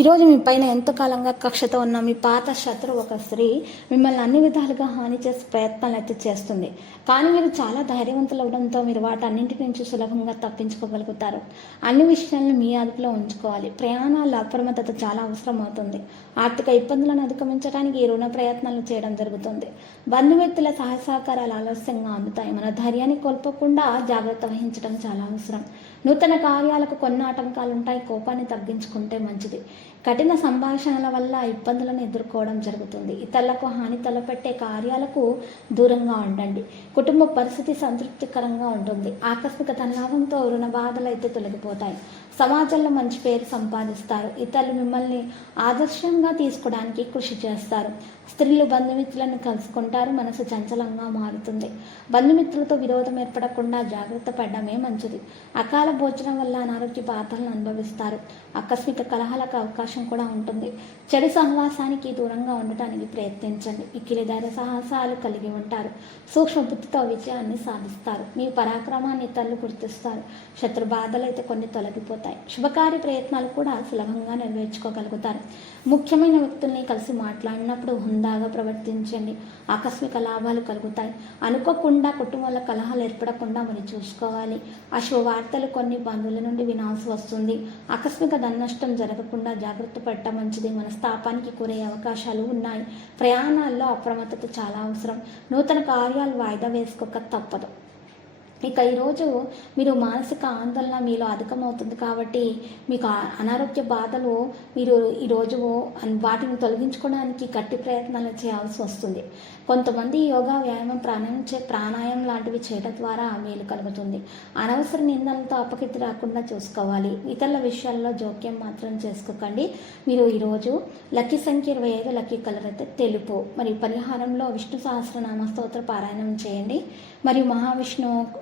ఈరోజు మీ పైన ఎంతో కాలంగా కక్షతో ఉన్న మీ పాత శత్రు ఒక స్త్రీ మిమ్మల్ని అన్ని విధాలుగా హాని చేసే ప్రయత్నాలు అయితే చేస్తుంది. కానీ మీరు చాలా ధైర్యవంతులు అవడంతో మీరు వాటన్నింటి నుంచి సులభంగా తప్పించుకోగలుగుతారు. అన్ని విషయాలను మీ అదుపులో ఉంచుకోవాలి. ప్రయాణాల్లో అప్రమత్తత చాలా అవసరం అవుతుంది. ఆర్థిక ఇబ్బందులను అధిగమించడానికి ఈ రుణ ప్రయత్నాలు చేయడం జరుగుతుంది. బంధుమిత్రుల సహాయ సహకారాలు ఆలస్యంగా అందుతాయి. మన ధైర్యాన్ని కోల్పోకుండా జాగ్రత్త వహించడం చాలా అవసరం. నూతన కార్యాలకు కొన్ని ఆటంకాలు ఉంటాయి కోపాన్ని తగ్గించుకుంటే మంచిది. కఠిన సంభాషణల వల్ల ఇబ్బందులను ఎదుర్కోవడం జరుగుతుంది. ఇతరులకు హాని తలపెట్టే కార్యాలకు దూరంగా ఉండండి. కుటుంబ పరిస్థితి సంతృప్తికరంగా ఉంటుంది. ఆకస్మిక ధనలాభంతో రుణ బాధలు అయితే తొలగిపోతాయి. సమాజంలో మంచి పేరు సంపాదిస్తారు. ఇతరులు మిమ్మల్ని ఆదర్శంగా తీసుకోవడానికి కృషి చేస్తారు. స్త్రీలు బంధుమిత్రులను కలుసుకుంటారు. మనసు చంచలంగా మారుతుంది. బంధుమిత్రులతో విరోధం ఏర్పడకుండా జాగ్రత్త పడడమే మంచిది. అకాల భోజనం వల్ల అనారోగ్య బాధలను అనుభవిస్తారు. ఆకస్మిక కలహాలకు అవకాశం కూడా ఉంటుంది. చెడు సహవాసానికి దూరంగా ఉండటానికి ప్రయత్నించండి. మిక్కిలి సాహసాలు కలిగి ఉంటారు. సూక్ష్మ బుద్ధితో విజయాన్ని సాధిస్తారు. మీ పరాక్రమాన్ని ఇతరులు గుర్తిస్తారు. శత్రు బాధలు అయితే కొన్ని తొలగిపోతాయి. శుభకార్య ప్రయత్నాలు కూడా సులభంగా నెరవేర్చుకోగలుగుతారు. ముఖ్యమైన వ్యక్తుల్ని కలిసి మాట్లాడినప్పుడు హుందాగా ప్రవర్తించండి. ఆకస్మిక లాభాలు కలుగుతాయి. అనుకోకుండా కుటుంబంలో కలహాలు ఏర్పడకుండా మరి చూసుకోవాలి. అశుభవార్తలు కొన్ని బంధువుల నుండి వినాల్సి వస్తుంది. ఆకస్మిక ధననష్టం జరగకుండా జాగ్రత్త పడటం మంచిది. మనస్తాపానికి గురయ్యే అవకాశాలు ఉన్నాయి. ప్రయాణాల్లో అప్రమత్తత చాలా అవసరం. నూతన కార్యాలు వాయిదా వేసుకోక తప్పదు. ఇక ఈరోజు మీరు మానసిక ఆందోళన మీలో అధికమవుతుంది కాబట్టి మీకు అనారోగ్య బాధలు మీరు ఈరోజు వాటిని తొలగించుకోవడానికి గట్టి ప్రయత్నాలు చేయాల్సి వస్తుంది. కొంతమంది యోగా వ్యాయామం ప్రాణాయామం చే ప్రాణాయామం లాంటివి చేయడం ద్వారా మేలు కలుగుతుంది. అనవసర నిందలతో అపకీర్తి రాకుండా చూసుకోవాలి. ఇతరుల విషయాల్లో జోక్యం మాత్రం చేసుకోకండి. మీరు ఈరోజు లక్కీ సంఖ్య ఇరవై ఐదు లక్కీ కలర్ అయితే తెలుపు. మరియు పరిహారంలో విష్ణు సహస్రనామ స్తోత్ర పారాయణం చేయండి. మరియు మహావిష్ణు